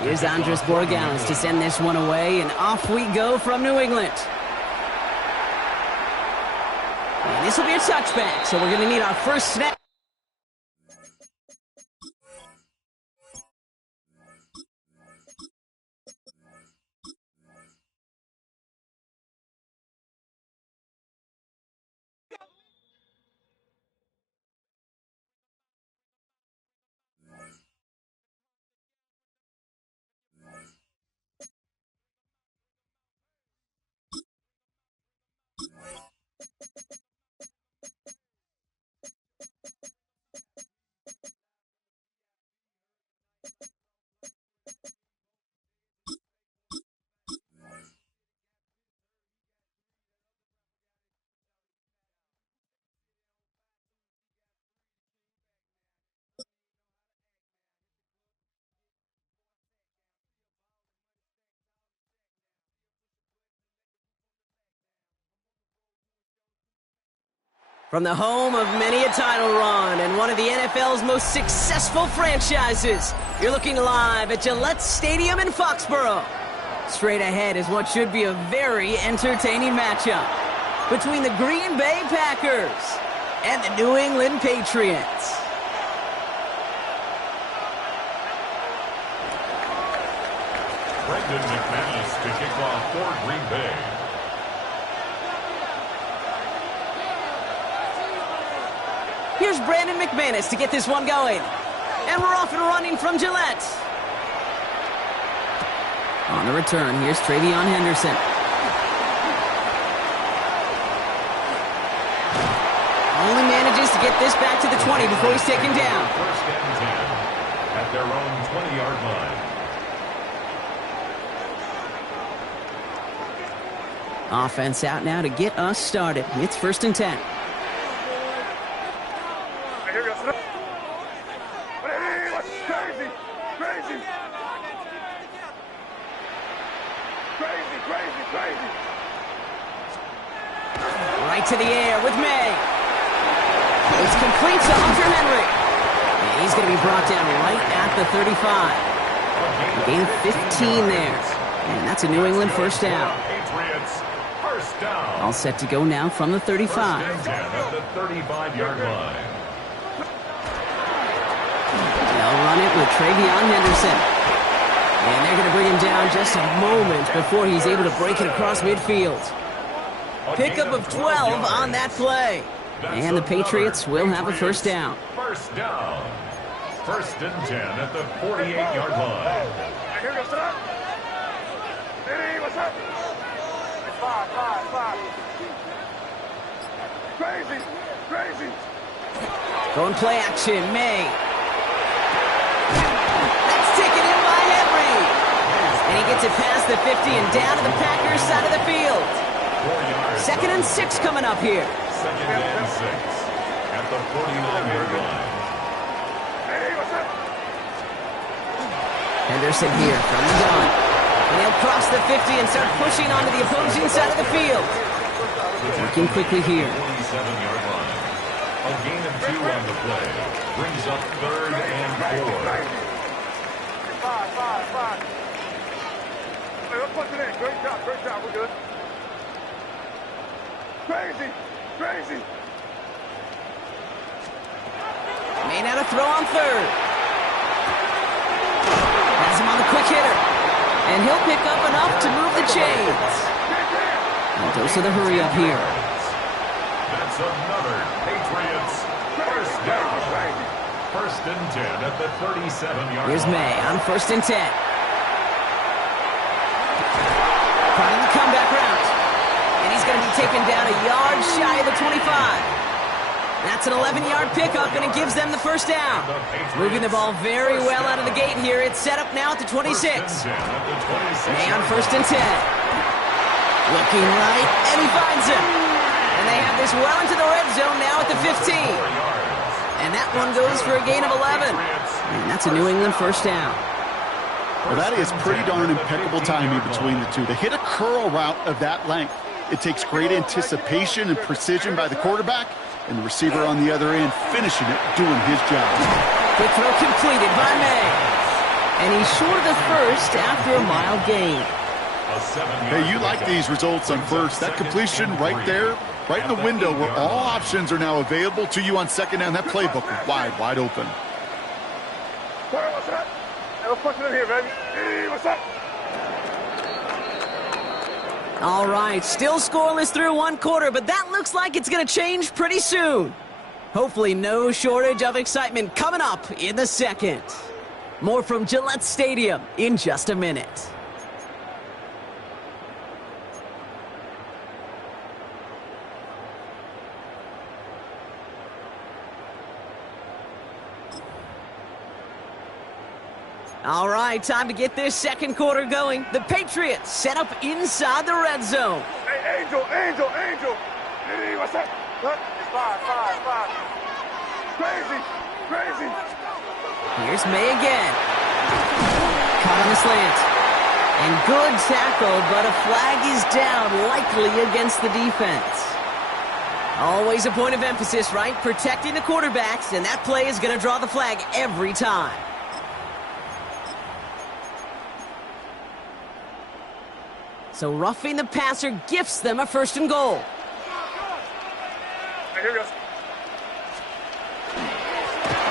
Here's Andres Borregales to send this one away, and off we go from New England. And this will be a touchback, so we're going to need our first snap. From the home of many a title run and one of the NFL's most successful franchises, you're looking live at Gillette Stadium in Foxborough. Straight ahead is what should be a very entertaining matchup between the Green Bay Packers and the New England Patriots. Brendan McManus to kick off for Green Bay. Here's Brandon McManus to get this one going. And we're off and running from Gillette. On the return, here's Travion Henderson. Only manages to get this back to the 20 before he's taken down. First and 10 at their own 20-yard line. Offense out now to get us started. It's first and 10. Right to the air with May. It's complete to Hunter Henry. And he's going to be brought down right at the 35. Gain of 15 there. And that's a New England first down. Patriots, first down. All set to go now from the 35. First and 10 at the 35-yard line. They'll run it with Travion Henderson. And they're going to bring him down just a moment before he's able to break it across midfield. Pickup of 12 on that play. And the Patriots will have a first down. First down. First and 10 at the 48-yard line. What's up? It's five. Crazy. Going play action, May. That's taken in by Henry. And he gets it past the 50 and down to the Packers side of the field. 2nd and 6 coming up here. 2nd and 6 at the 49-yard line. Henderson here from the gun. And he'll cross the 50 and start pushing onto the opposing side of the field. Working quickly here. 47-yard line. A gain of 2 on the play. Brings up 3rd and 4. Five. Hey, let's punch it in. Great job. We're good. Crazy. May not have throw on 3rd. Has him on the quick hitter. And he'll pick up enough to move the chains. And dose of the hurry up here. That's another Patriots first down. First and 10 at the 37-yard line. Here's May on first and 10. Running the comeback route. And he's going to be taken down a yard shy of the 25. That's an 11-yard pickup, and it gives them the first down. Moving the ball very well out of the gate here. It's set up now at the 26. May on first and 10. Looking right, and he finds him. And they have this well into the red zone now at the 15. And that one goes for a gain of 11. And that's a New England first down. Well, that is pretty darn impeccable timing between the two. To hit a curl route of that length, it takes great anticipation and precision by the quarterback, and the receiver on the other end finishing it, doing his job. Quick throw completed by May. And he's short of the first after a mild gain. Hey, you like these results on first. That completion right there, right in the window where all options are now available to you on second down. That playbook wide open. Sorry, what's that? Hey, let's push it in here, baby. Hey, what's that? All right, still scoreless through one quarter, but that looks like it's going to change pretty soon. Hopefully no shortage of excitement coming up in the second. More from Gillette Stadium in just a minute. All right, time to get this second quarter going. The Patriots set up inside the red zone. Hey, Angel. Hey, what's that? What? It's five. Crazy. Here's May again. Caught on the slant. And good tackle, but a flag is down, likely against the defense. Always a point of emphasis, right? Protecting the quarterbacks, and that play is going to draw the flag every time. So roughing the passer gifts them a first and goal. Hey, here goes.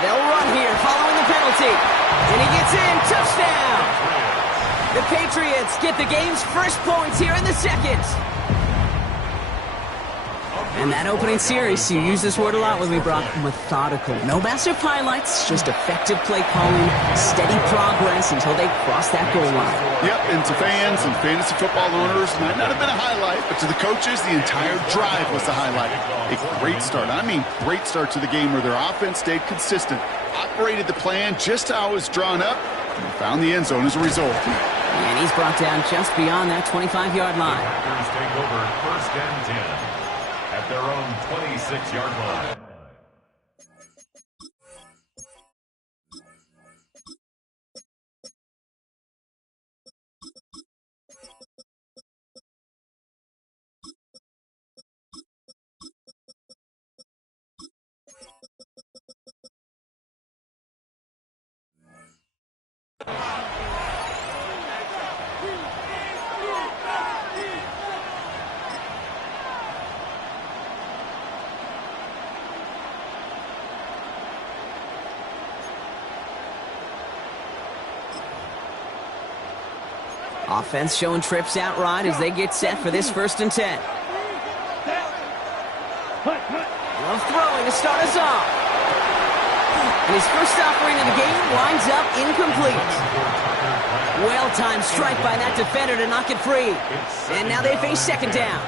They'll run here following the penalty. And he gets in. Touchdown! The Patriots get the game's first points here in the second. And that opening series, you use this word a lot with me, Brock, methodical. No massive highlights, just effective play calling, steady progress until they cross that goal line. Yep, and to fans and fantasy football owners, might not have been a highlight, but to the coaches, the entire drive was the highlight. A great start. I mean, great start to the game where their offense stayed consistent, operated the plan just how it was drawn up, and found the end zone as a result. And he's brought down just beyond that 25-yard line. Packers take over first and 10 at their own 26-yard line. Offense showing trips out right as they get set for this first and 10. Love throwing to start us off. And his first offering of the game winds up incomplete. Well-timed strike by that defender to knock it free. And now they face second down.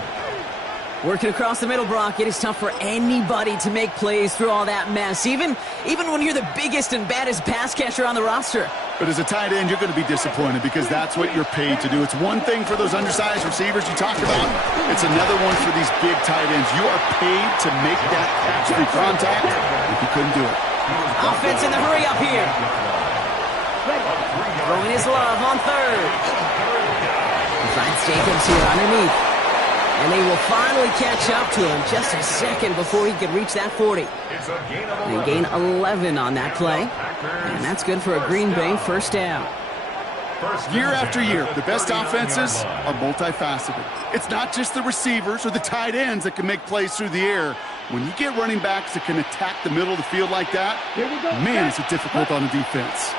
Working across the middle, Brock, it is tough for anybody to make plays through all that mess, even when you're the biggest and baddest pass catcher on the roster. But as a tight end, you're going to be disappointed because that's what you're paid to do. It's one thing for those undersized receivers you talk about. It's another one for these big tight ends. You are paid to make that catch through contact if you couldn't do it. Offense in the hurry up here. Throwing his love on third. He finds Jacobs here underneath. And they will finally catch up to him just a second before he could reach that 40. They gain 11 on that play. And that's good for a Green Bay first down. Year after year, the best offenses are multifaceted. It's not just the receivers or the tight ends that can make plays through the air. When you get running backs that can attack the middle of the field like that, man, is it difficult on the defense.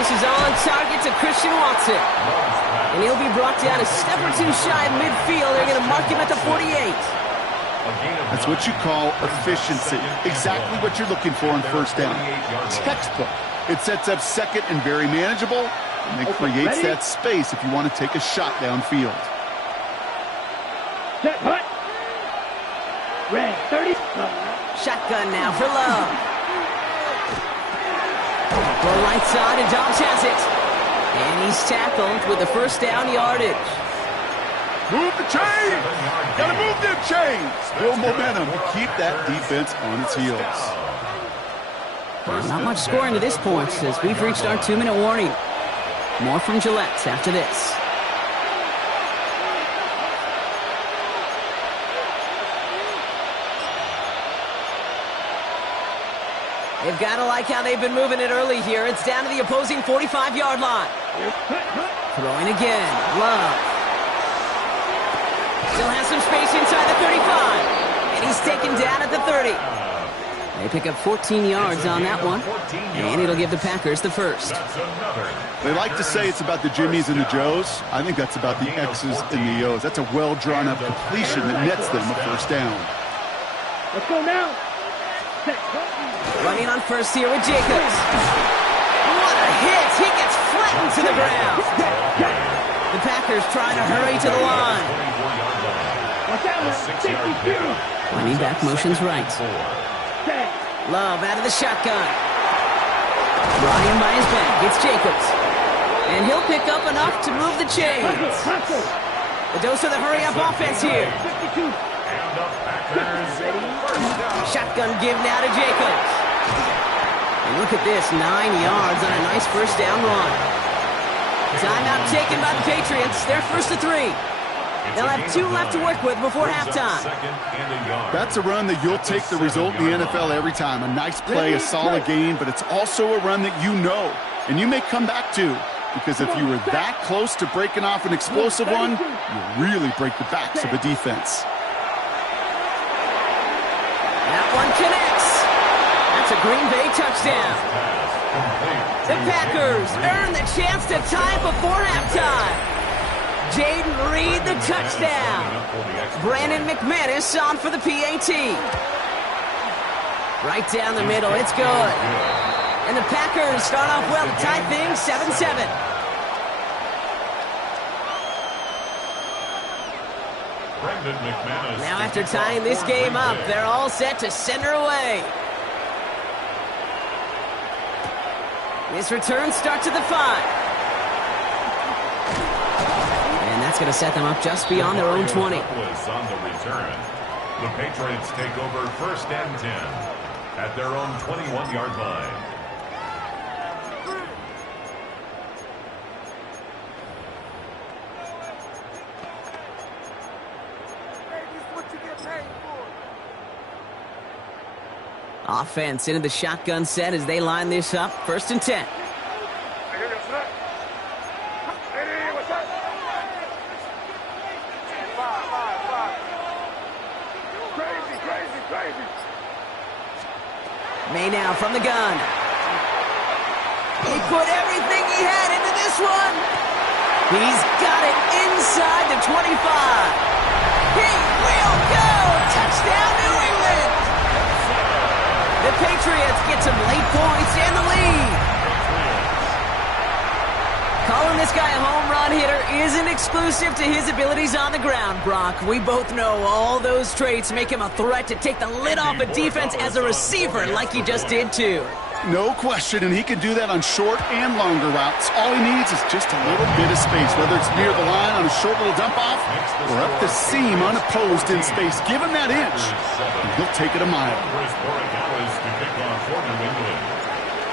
This is on target to Christian Watson. And he'll be brought down a step or two shy of midfield. They're going to mark him at the 48. That's what you call efficiency. Exactly what you're looking for on first down. Textbook. It sets up second and very manageable, and it creates that space if you want to take a shot downfield. Set, hut. Red, 30. Shotgun now for Love. Well, right side, and Dobbs has it. And he's tackled with the first down yardage. Move the chains! Gotta move them chains! Build momentum to keep that defense on its heels. Well, not much scoring to this point as we've reached our 2-minute warning. More from Gillette after this. They've got to like how they've been moving it early here. It's down to the opposing 45-yard line. Throwing again. Love. Still has some space inside the 35. And he's taken down at the 30. They pick up 14 yards on that one. And it'll give the Packers the first. They like to say it's about the Jimmies and the Joes. I think that's about the X's and the O's. That's a well-drawn-up completion that nets them a first down. Let's go now. Running on first here with Jacobs. What a hit! He gets flattened to the ground. The Packers trying to hurry to the line. Watch out, Running back motions right. Love out of the shotgun. Brought in by his back. It's Jacobs. And he'll pick up enough to move the chains. The dose of the hurry-up offense here. Shotgun give now to Jacobs. And look at this, 9 yards on a nice first down run. Timeout taken by the Patriots. They're first to 3. They'll have 2 left to work with before halftime. That's a run that you'll take the result in the NFL every time. A nice play, a solid game, but it's also a run that you know, and you may come back to, because if you were that close to breaking off an explosive one, you'll really break the backs of a defense. That one connects. That's a Green Bay touchdown. The Packers earn the chance to tie before halftime. Jaden Reed, the touchdown. Brandon McManus on for the PAT. Right down the middle, it's good. And the Packers start off well to tie things 7-7. Now after tying this game up, they're all set to send her away. This return starts at the 5. That's going to set them up just beyond their own 20. On the return. The Patriots take over first and 10 at their own 21-yard line. Offense into the shotgun set as they line this up. First and 10. May now from the gun. He put everything he had into this one. He's got it inside the 25. He will go. Touchdown, New England. The Patriots get some late points and the lead. Calling this guy a home run hitter isn't exclusive to his abilities on the ground, Brock. We both know all those traits make him a threat to take the lid off a defense as a receiver like he just did too. No question, and he can do that on short and longer routes. All he needs is just a little bit of space, whether it's near the line on a short little dump-off or up the seam unopposed in space. Give him that inch, and he'll take it a mile.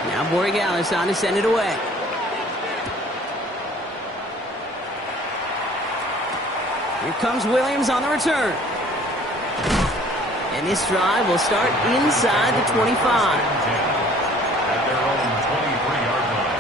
Now Borregales on to send it away. Here comes Williams on the return. And this drive will start inside the 25. At their own 23-yard line.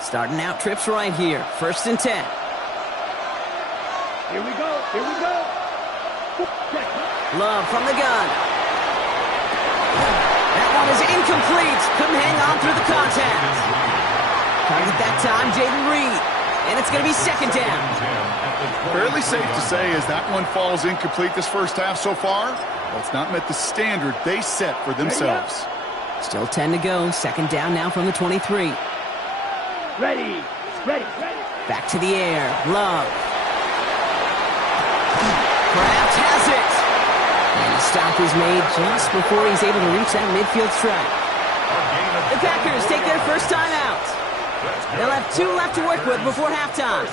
Starting out trips right here. First and 10. Here we go. Here we go. Love from the gun. That one is incomplete. Couldn't hang on through the contact. Target that time, Jaden Reed. And it's going to be second down. Fairly safe to say as that one falls incomplete this first half so far, well, it's not met the standard they set for themselves. Still 10 to go. Second down now from the 23. Ready. Back to the air. Love. Kraft has it. And the stop is made just before he's able to reach that midfield strike. The Packers take their first time out. They'll have 2 left to work with before halftime.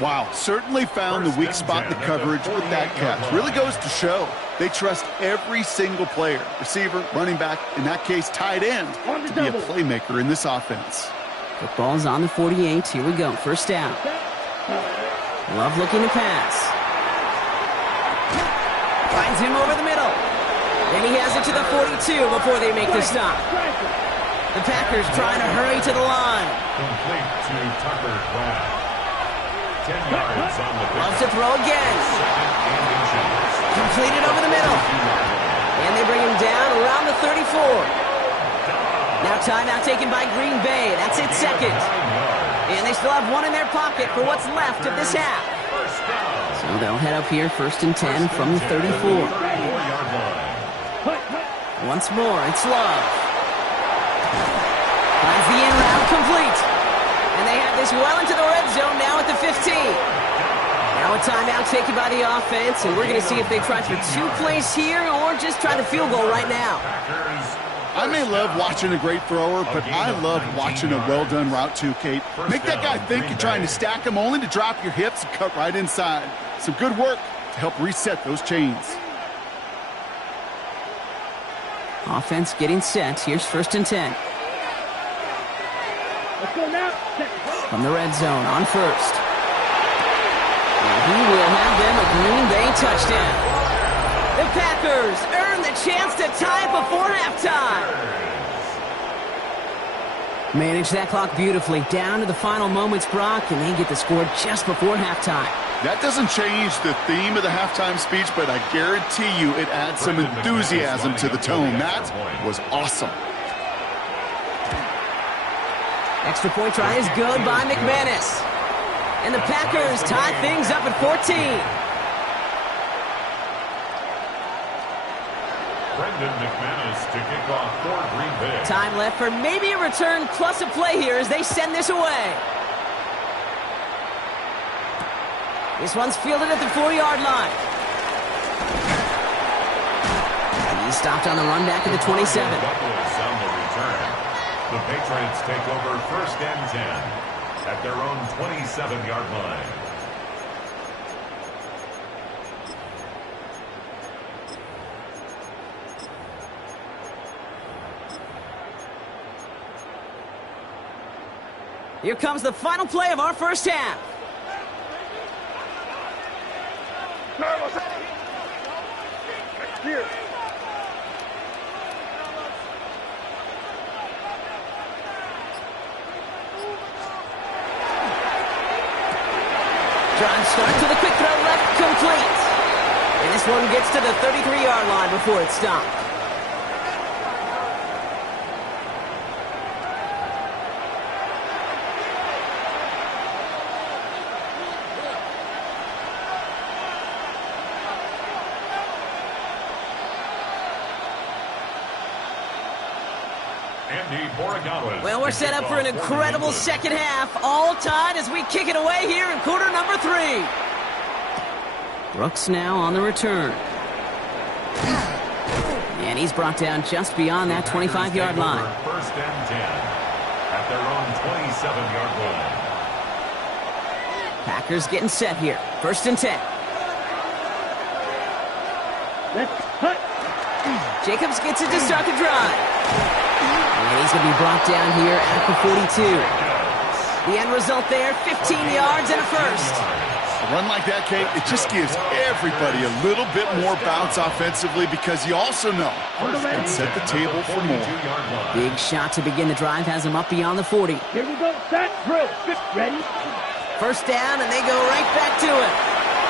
Wow, certainly found the weak spot in the coverage with that catch. Really goes to show they trust every single player, receiver, running back, in that case, tight end, to be a playmaker in this offense. Football's on the 48. Here we go. First down. Love looking to pass. Finds him over the middle. And he has it to the 42 before they make the stop. The Packers trying to hurry to the line. Complete to Tucker Kraft. 10 yards on the Loves to throw again. Completed over the middle. And they bring him down around the 34. Now timeout taken by Green Bay. That's its second. And they still have 1 in their pocket for what's left of this half. So they'll head up here, 1st and 10 from the 34. Once more, it's Love. Finds the in route complete. And they have this well into the red zone now at the 15. Now a timeout taken by the offense, and we're going to see if they try for 2 plays here or just try the field goal right now. I may love watching a great thrower, but I love watching a well-done route too, Kate. Make that guy think you're trying to stack him only to drop your hips and cut right inside. Some good work to help reset those chains. Offense getting set. Here's 1st and 10. Let's go now. From the red zone on 1st. And he will have them a Green Bay touchdown. The Packers earn the chance to tie it before halftime. Manage that clock beautifully. Down to the final moments, Brock, and they get the score just before halftime. That doesn't change the theme of the halftime speech, but I guarantee you it adds some enthusiasm to the tone. That was awesome. Extra point try is good by McManus. And the Packers tie things up at 14. Brendan McManus to kick off for Green Bay. Time left for maybe a return plus a play here as they send this away. This one's fielded at the 4-yard line. He's stopped on the run back at the 27. On the return. The Patriots take over 1st and 10 at their own 27-yard line. Here comes the final play of our first half. Here. Drive start to the quick throw left, complete. And this one gets to the 33-yard line before it's stopped. Well, we're set up for an incredible second half. All tied as we kick it away here in quarter number 3. Brooks now on the return. And he's brought down just beyond that 25-yard line. 1st and 10 at their own 27-yard line. Packers getting set here. 1st and 10. Let's cut. Jacobs gets it to start the drive. And he's going to be brought down here at the 42. The end result there, 15 yards and a first. A run like that, Kate, it just gives everybody a little bit more bounce offensively because you also know it can set the table for more. Big shot to begin the drive has him up beyond the 40. Here we go. Set. Drill. Ready? First down, and they go right back to it.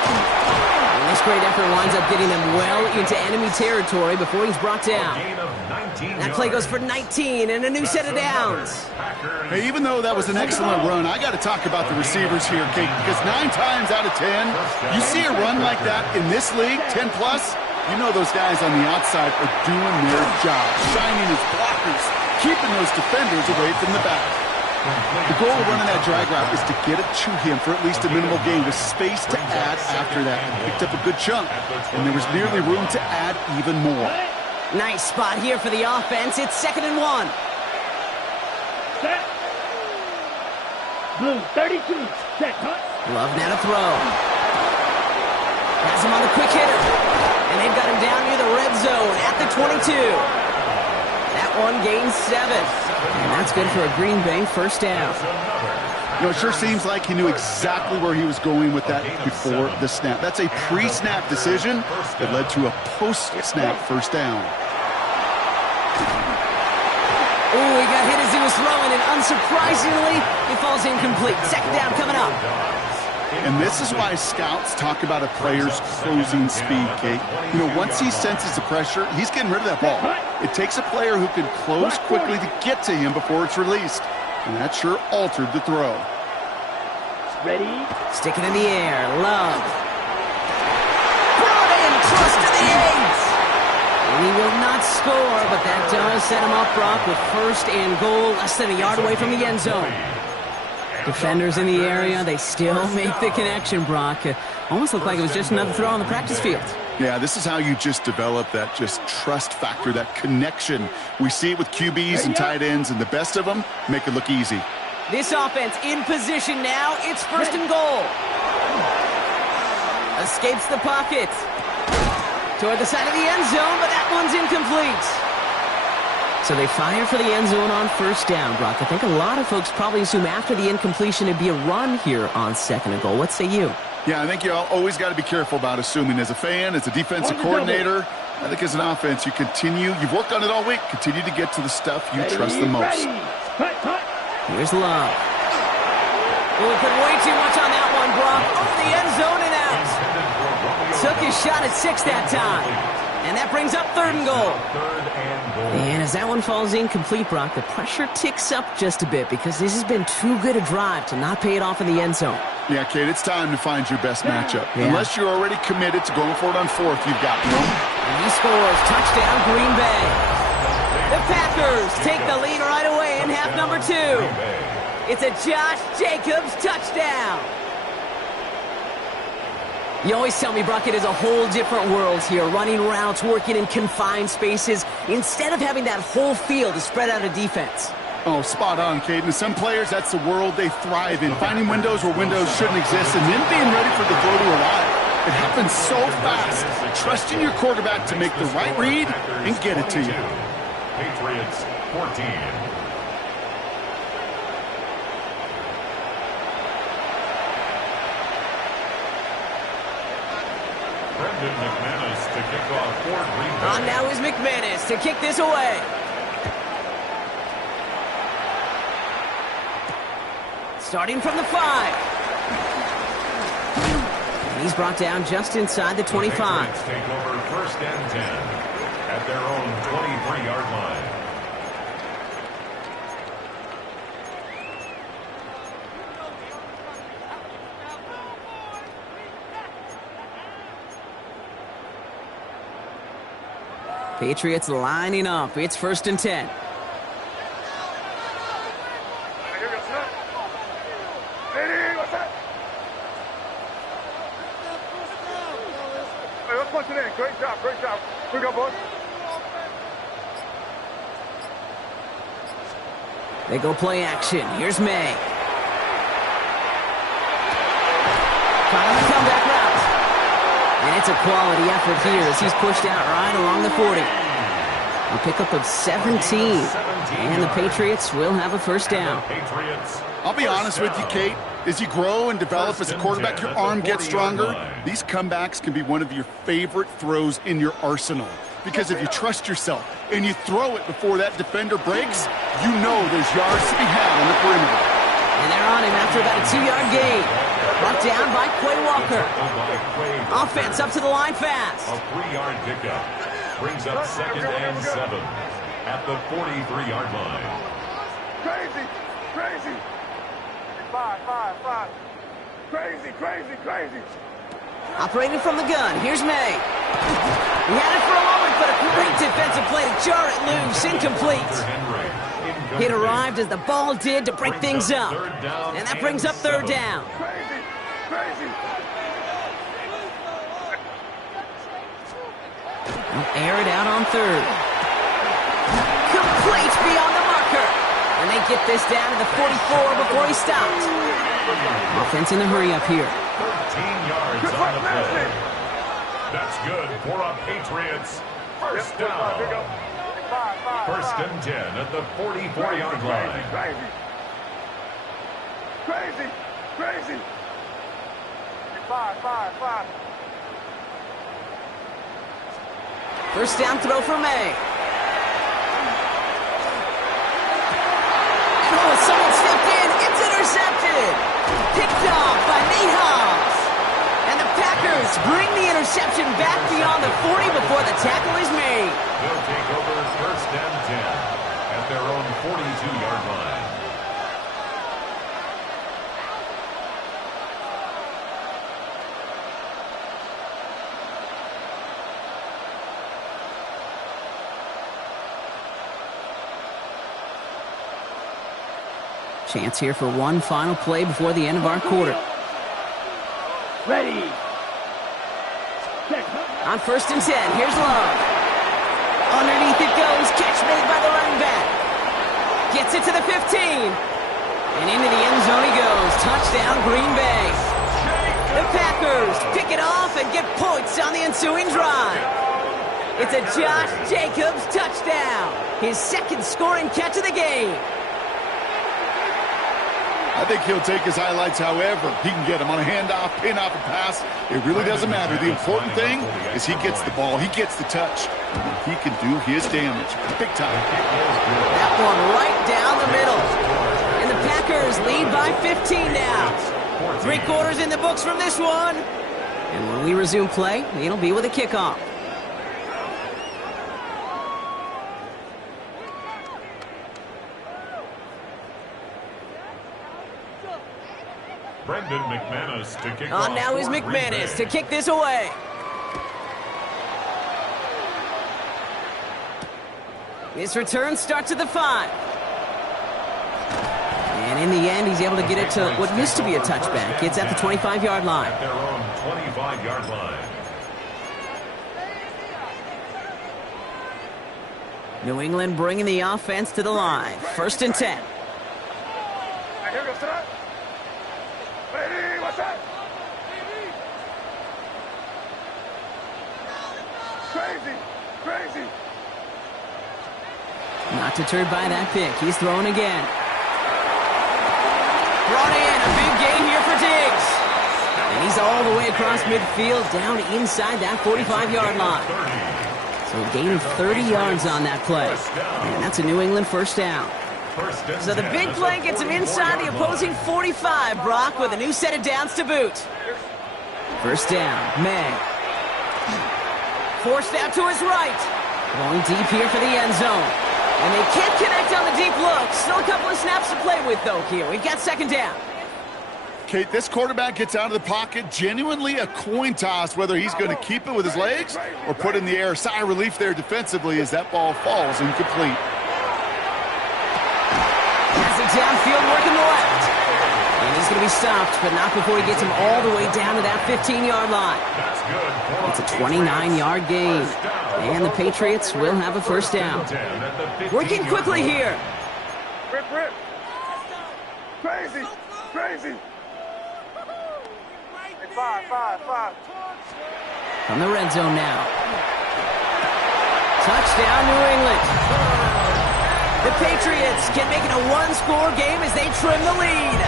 And this great effort winds up getting them well into enemy territory before he's brought down. That play goes for 19 and a new set of downs. Hey, even though that was an excellent run, I got to talk about the receivers here, Kate, because 9 times out of 10, you see a run like that in this league, 10+, you know those guys on the outside are doing their job, shining as blockers, keeping those defenders away from the back. The goal of running that drag route is to get it to him for at least a minimal gain with space to add after that. He picked up a good chunk, and there was nearly room to add even more. Nice spot here for the offense. It's 2nd and 1. Set. Blue 32. Set. Hut. Love now to throw. Has him on the quick hitter. And they've got him down near the red zone at the 22. That one gains 7. And that's good for a Green Bay first down. You know, it sure seems like he knew exactly where he was going with that before the snap. That's a pre-snap decision that led to a post-snap first down. Oh, he got hit as he was throwing, and unsurprisingly, he falls incomplete. Second down coming up. And this is why scouts talk about a player's closing speed, Kate. You know, once he senses the pressure, he's getting rid of that ball. It takes a player who can close quickly to get to him before it's released. And that sure altered the throw. Ready. Stick it in the air. Love. Brought in. Trust to the 8. He will not score, but that does set him up, Brock, with first and goal, less than a yard away from the end zone. Defenders in the area, they still make the connection, Brock. Almost looked like it was just another throw on the practice field. Yeah, this is how you just develop that just trust factor, that connection. We see it with QBs and tight ends, and the best of them make it look easy. This offense in position now. It's first and goal. Escapes the pocket. Toward the side of the end zone, but that one's incomplete. So they fire for the end zone on first down, Brock. I think a lot of folks probably assume after the incompletion it'd be a run here on second and goal. What say you? Yeah, I think you always got to be careful about assuming. As a fan, as a defensive coordinator, I think as an offense, you've worked on it all week, continue to get to the stuff you trust the most. Here's Love. Oh, we put way too much on that one, Brock. Over the end zone and out. Took his shot at 6 that time. And that brings up third and goal. And as that one falls incomplete, Brock, the pressure ticks up just a bit because this has been too good a drive to not pay it off in the end zone. Yeah, Kate, it's time to find your best matchup. Yeah. Unless you're already committed to going for it on fourth, you've got no. And he scores. Touchdown, Green Bay. The Packers take the lead right away in half number 2. It's a Josh Jacobs touchdown. You always tell me, Brock, it is a whole different world here, running routes, working in confined spaces, instead of having that whole field to spread out a defense. Oh, spot on, Caden. Some players, that's the world they thrive in, finding windows where windows shouldn't exist, and then being ready for the throw to arrive. It happens so fast. Trusting your quarterback to make the right read and get it to you. Patriots 14. McManus to kick off for Green Bay. On now is McManus to kick this away. Starting from the 5. And he's brought down just inside the 25. The Patriots take over first and 10 at their own 23-yard line. Patriots lining up. It's first and 10. Hey, let's punch it in. Great job, great job. Here we go, boys. They go play action. Here's May. Caught on the comeback route. And it's a quality effort here as he's pushed out right along the 40. A pickup of 17. And the Patriots will have a first down. I'll be honest with you, Kate. As you grow and develop as a quarterback, your arm gets stronger. These comebacks can be one of your favorite throws in your arsenal. Because if you trust yourself and you throw it before that defender breaks, you know there's yards to be had on the perimeter. And they're on him after about a 2-yard gain. Brought down by Quay Walker. Offense up to the line fast. A 3-yard pickup brings up second and 7 at the 43-yard line. Crazy, crazy. 5. Crazy, crazy, crazy. Operating from the gun. Here's May. He had it for a moment, but a great defensive play to jar it loose. Incomplete. It arrived as the ball did to break things up. And that brings up third down. Crazy, crazy. Air it out on third. Complete beyond the marker. And they get this down to the 44 before he stopped. Offense in the hurry up here. 13 yards on the play. That's good for a Patriots first down. First and 10 at the 44-yard line. Crazy. Five. First down throw for May. Oh, someone stepped in. It's intercepted. Picked off by Nate Hobbs. And the Packers bring the interception back beyond the 40 before the tackle is made. They'll take over first and 10 at their own 42-yard line. Chance here for one final play before the end of our quarter. Ready. Set. On first and 10, here's Love. Underneath it goes, catch made by the running back. Gets it to the 15. And into the end zone he goes. Touchdown, Green Bay. The Packers pick it off and get points on the ensuing drive. It's a Josh Jacobs touchdown. His second scoring catch of the game. I think he'll take his highlights however he can get them on a handoff, pin-off, and pass. It really doesn't matter. The important thing is he gets the ball, he gets the touch. He can do his damage. Big time. That one right down the middle. And the Packers lead by 15 now. 3 quarters in the books from this one. And when we resume play, it'll be with a kickoff. Brendan McManus to kick off. On now is for Green McManus Bay. to kick this away. This return starts at the 5. And in the end, he's able to get it to what used to be a touchback. It's at the 25-yard line. At their own 25-yard line. New England bringing the offense to the line. First and 10. Here goes tonight. Ready, what's that? Crazy. Not deterred by that pick. He's throwing again. Brought in. A big gain here for Diggs. And he's all the way across midfield, down inside that 45-yard line. So a gain of 30 yards on that play. And that's a New England first down. So the big play gets him inside the opposing 45, Brock, with a new set of downs to boot. First down, May. Forced out to his right. Going deep here for the end zone. And they can't connect on the deep look. Still a couple of snaps to play with, though, here. We've got second down. Kate, this quarterback gets out of the pocket, genuinely a coin toss, whether he's going to keep it with his legs or put in the air. Sigh of relief there defensively as that ball falls incomplete. Has it downfield, working the left. And he's going to be stopped, but not before he gets him all the way down to that 15-yard line. It's a 29-yard gain. And the Patriots will have a first down. Working quickly here. Rip. Crazy. Five. From the red zone now. Touchdown, New England. The Patriots can make it a one-score game as they trim the lead.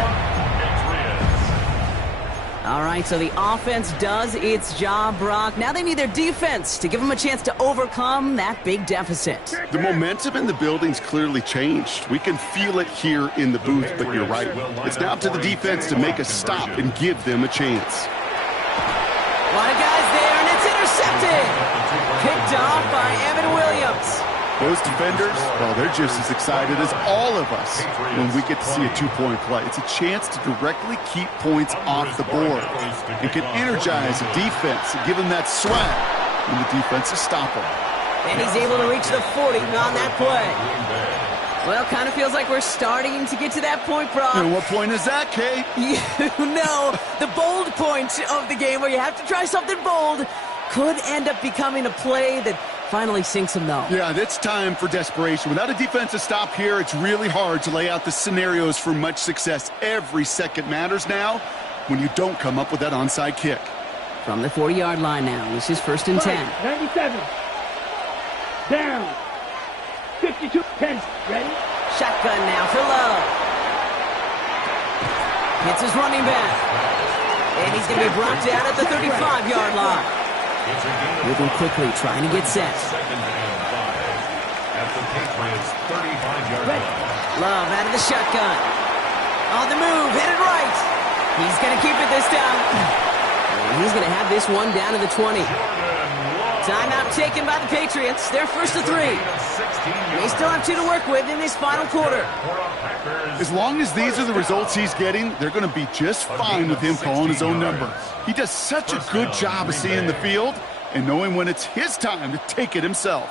All right, so the offense does its job, Brock. Now they need their defense to give them a chance to overcome that big deficit. The momentum in the building's clearly changed. We can feel it here in the booth, but you're right. It's now up to the defense to make a stop and give them a chance. A lot of guys there, and it's intercepted. Picked off by Evan Williams. Those defenders, well, they're just as excited as all of us when we get to see a two-point play. It's a chance to directly keep points off the board. It can energize a defense and give them that swag when the defense is stopping. And he's able to reach the 40 on that play. Well, kind of feels like we're starting to get to that point, Brock. And what point is that, Kate? You know, the bold point of the game where you have to try something bold could end up becoming a play that Finally sinks him, though. Yeah, it's time for desperation. Without a defensive stop here, it's really hard to lay out the scenarios for much success. Every second matters now when you don't come up with that onside kick. From the 40-yard line now, this is 1st and 10. 97. Down. 52. 10. Ready? Shotgun now for Love. Hits his running back. And he's going to be brought down at the 35-yard line. Moving quickly, trying to get set. Second and 5 at the Patriots' 35-yard line. Love out of the shotgun. On the move, headed right. He's going to keep it this time. And he's going to have this one down to the 20. Timeout taken by the Patriots. They're 1st and 3. They still have 2 to work with in this final quarter. As long as these are the results he's getting, they're going to be just fine with him calling his own number. He does such a good job of seeing the field and knowing when it's his time to take it himself.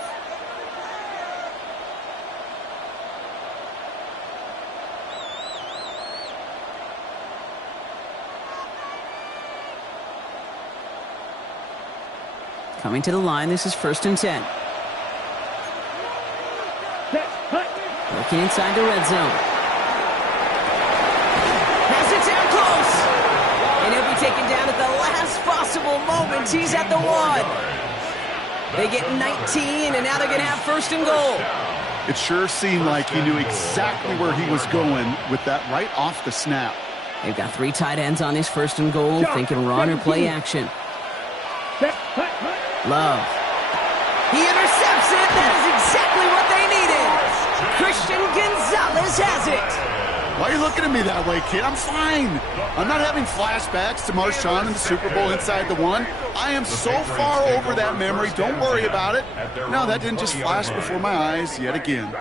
Coming to the line, this is 1st and 10. Looking inside the red zone. Has it down close. And he'll be taken down at the last possible moment. He's at the 1. They get 19, and now they're going to have 1st and goal. It sure seemed like he knew exactly where he was going with that right off the snap. They've got 3 tight ends on this 1st and goal, thinking run or play action. Love. He intercepts it. That is exactly what they needed. Christian Gonzalez has it. Why are you looking at me that way, kid? I'm fine. I'm not having flashbacks to Marshawn in the Super Bowl inside the 1. I am so far over that memory. Don't worry about it. No, that didn't just flash before my eyes yet again.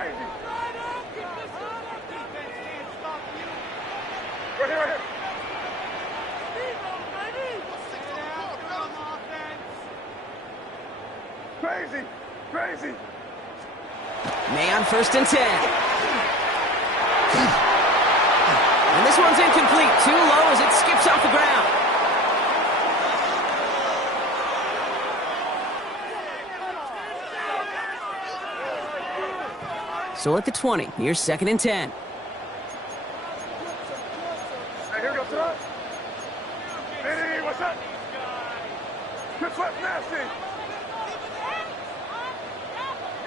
Crazy. May on 1st and 10. And this one's incomplete. Too low as it skips off the ground. So at the 20, here's 2nd and 10. Hey, here goes up. Hey, what's up? Good sweat, nasty.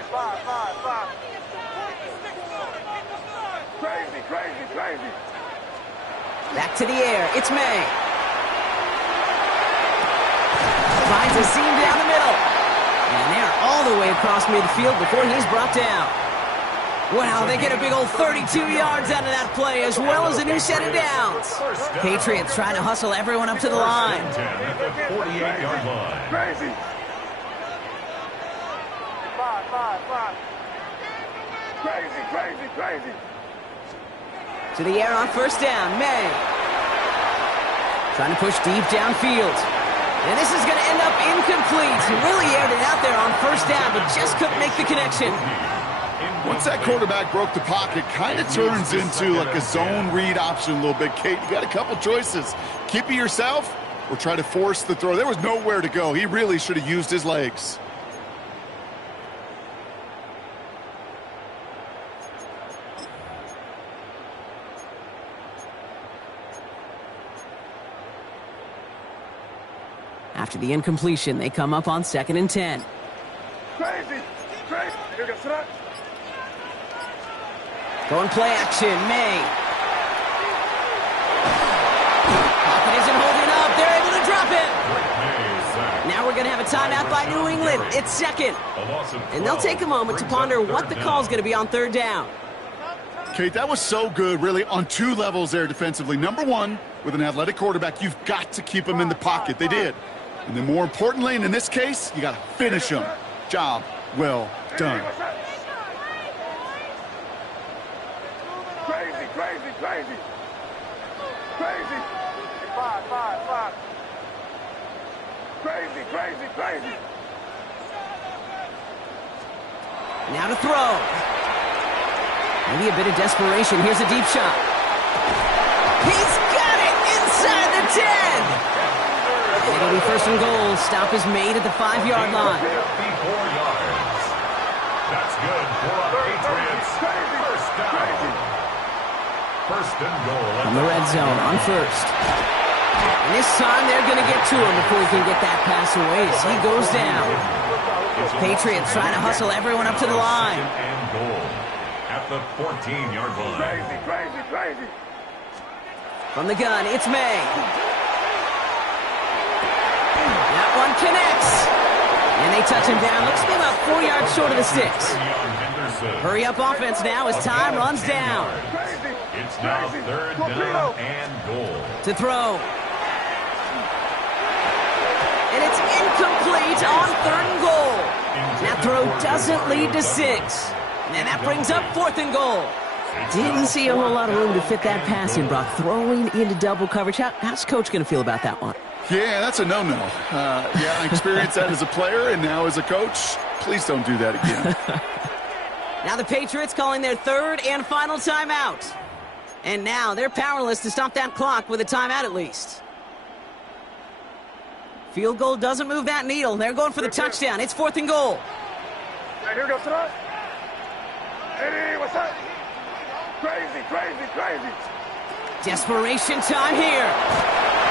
5. Crazy. Back to the air. It's May. Finds a seam down the middle. And they're all the way across midfield before he's brought down. Wow, they get a big old 32 yards out of that play, as well as a new set of downs. Patriots trying to hustle everyone up to the line. 48-yard line. Crazy. 5. Crazy. To the air on 1st down, May. Trying to push deep downfield. And this is going to end up incomplete. He really aired it out there on 1st down, but just couldn't make the connection. Once that quarterback broke the pocket, kind of turns into like a zone read option a little bit, Kate. You got a couple choices. Keep it yourself or try to force the throw. There was nowhere to go. He really should have used his legs. After the incompletion, they come up on 2nd and 10. Crazy. Here goes up. Going play action, May. Pocket isn't holding up. They're able to drop it. Now we're going to have a timeout by New England. It's 2nd. And they'll take a moment to ponder what the call's going to be on 3rd down. Kate, that was so good, really, on 2 levels there defensively. Number 1, with an athletic quarterback, you've got to keep him in the pocket. They did. And then more importantly, and in this case, you got to finish him. Job well done. Crazy. 5. Crazy. Now to throw. Maybe a bit of desperation. Here's a deep shot. He's got it inside the 10. It'll be 1st and goal. Stop is made at the 5-yard line. 54 yards. good for a Patriots first down. First and goal. From the red zone on first. And this time they're going to get to him before he can get that pass away as he goes down. Patriots trying to hustle everyone up to the line. And goal at the 14-yard line. Crazy. From the gun, it's May. That one connects. And they touch him down. Looks to be about 4 yards short of the sticks. Hurry up offense now as time runs down. It's now third down and goal. To throw. And it's incomplete on third and goal. That throw doesn't lead to 6. And that brings up fourth and goal. Didn't see a whole lot of room to fit that pass in, Brock. Throwing into double coverage. How's Coach going to feel about that one? Yeah, that's a no-no. Yeah, I experienced that as a player, and now as a coach, please don't do that again. Now the Patriots calling their third and final timeout. And now they're powerless to stop that clock with a timeout at least. Field goal doesn't move that needle. They're going for the touchdown. It's fourth and goal. Hey, here goes tonight. Hey, what's up? Crazy. Desperation time here.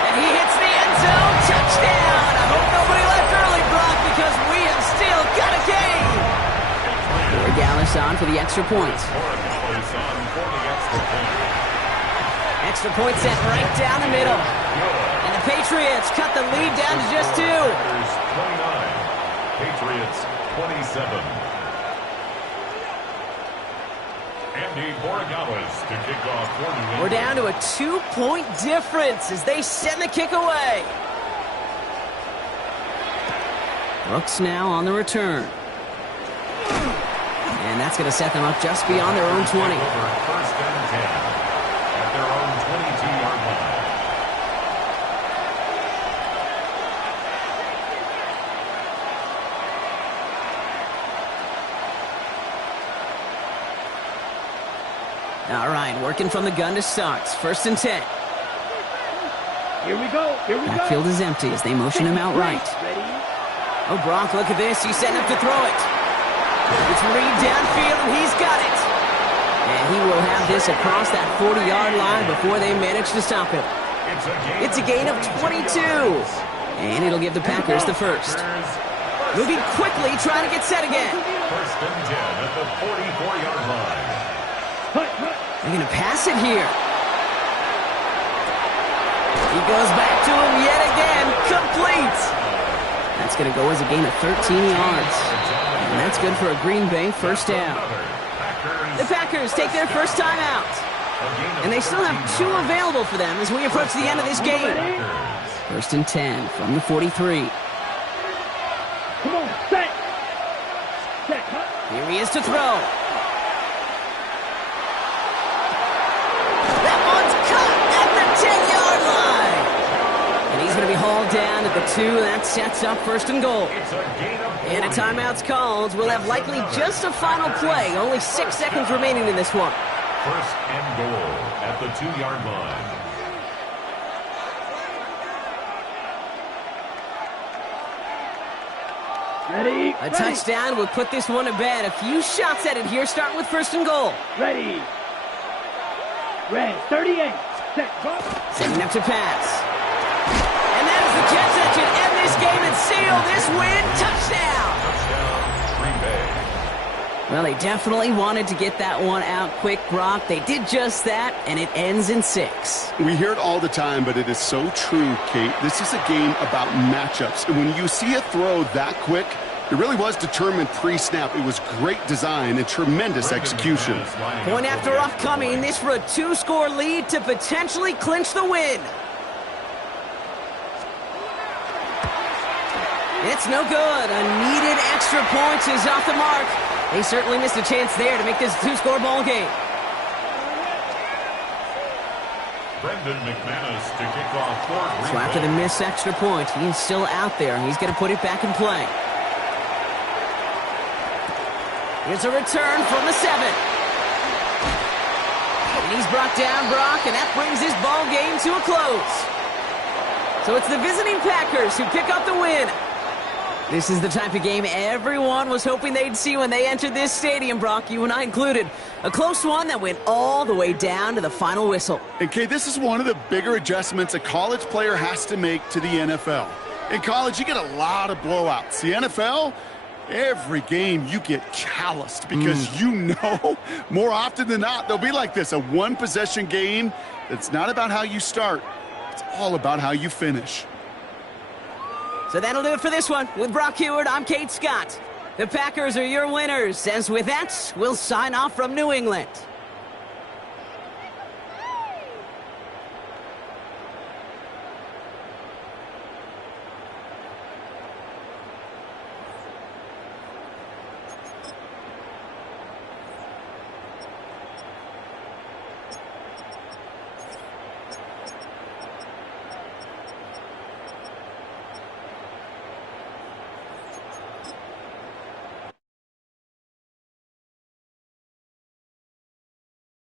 And he hits the end zone. Touchdown. I hope nobody left early, Brock, because we have still got a game. Gallis on for the extra point. Extra point set right down the middle. And the Patriots cut the lead down to just 2. 29. Patriots 27. Andy Borregales to kick off for New England. We're down to a 2-point difference as they send the kick away. Brooks now on the return. And that's going to set them up just beyond their own 20. First and 10 at their own 22-yard line. All right, working from the gun to start. First and 10. Here we go. Backfield is empty as they motion him out right. Ready? Oh, Brock, look at this. He's setting up to throw it. It's Reed downfield, and he's got it. And he will have this across that 40-yard line before they manage to stop him. It's a gain of 22. And it'll give the Packers the first. Moving quickly, trying to get set again. First and 10 at the 44-yard line. They're going to pass it here. He goes back to him yet again. Complete. That's going to go as a gain of 13 yards. And that's good for a Green Bay first down. The Packers take their first time out. And they still have 2 available for them as we approach the end of this game. First and 10 from the 43. Come on, set. Cut. Here he is to throw. That one's cut at the 10-yard line. And he's going to be hauled down at the 2. That sets up first and goal. And a timeout's called. We'll have likely just a final play. Only 6 seconds remaining in this one. First and goal at the 2-yard line. Ready? A touchdown would put this one to bed. A few shots at it here, starting with first and goal. Ready. Red, 38. Set. Setting up to pass. And that is the catch that should end this game and seal this win. Touchdown! Green Bay. Well, they definitely wanted to get that one out quick, Brock. They did just that, and it ends in 6. We hear it all the time, but it is so true, Kate. This is a game about matchups. And when you see a throw that quick, it really was determined pre-snap. It was great design and tremendous execution. Point after upcoming, this for a 2-score lead to potentially clinch the win. It's no good. A needed extra point is off the mark. They certainly missed a chance there to make this a 2-score ball game. Brendan McManus to kick off for Green So after Bay. the missed extra point, he is still out there. He's going to put it back in play. Here's a return from the 7. And he's brought down, Brock, and that brings this ball game to a close. So it's the visiting Packers who pick up the win. This is the type of game everyone was hoping they'd see when they entered this stadium, Brock, you and I included. A close one that went all the way down to the final whistle. And, Kate, this is one of the bigger adjustments a college player has to make to the NFL. In college, you get a lot of blowouts. The NFL, every game you get calloused because you know more often than not they'll be like this, a one-possession game that's not about how you start. It's all about how you finish. So that'll do it for this one. With Brock Heward, I'm Kate Scott. The Packers are your winners. As with that, we'll sign off from New England.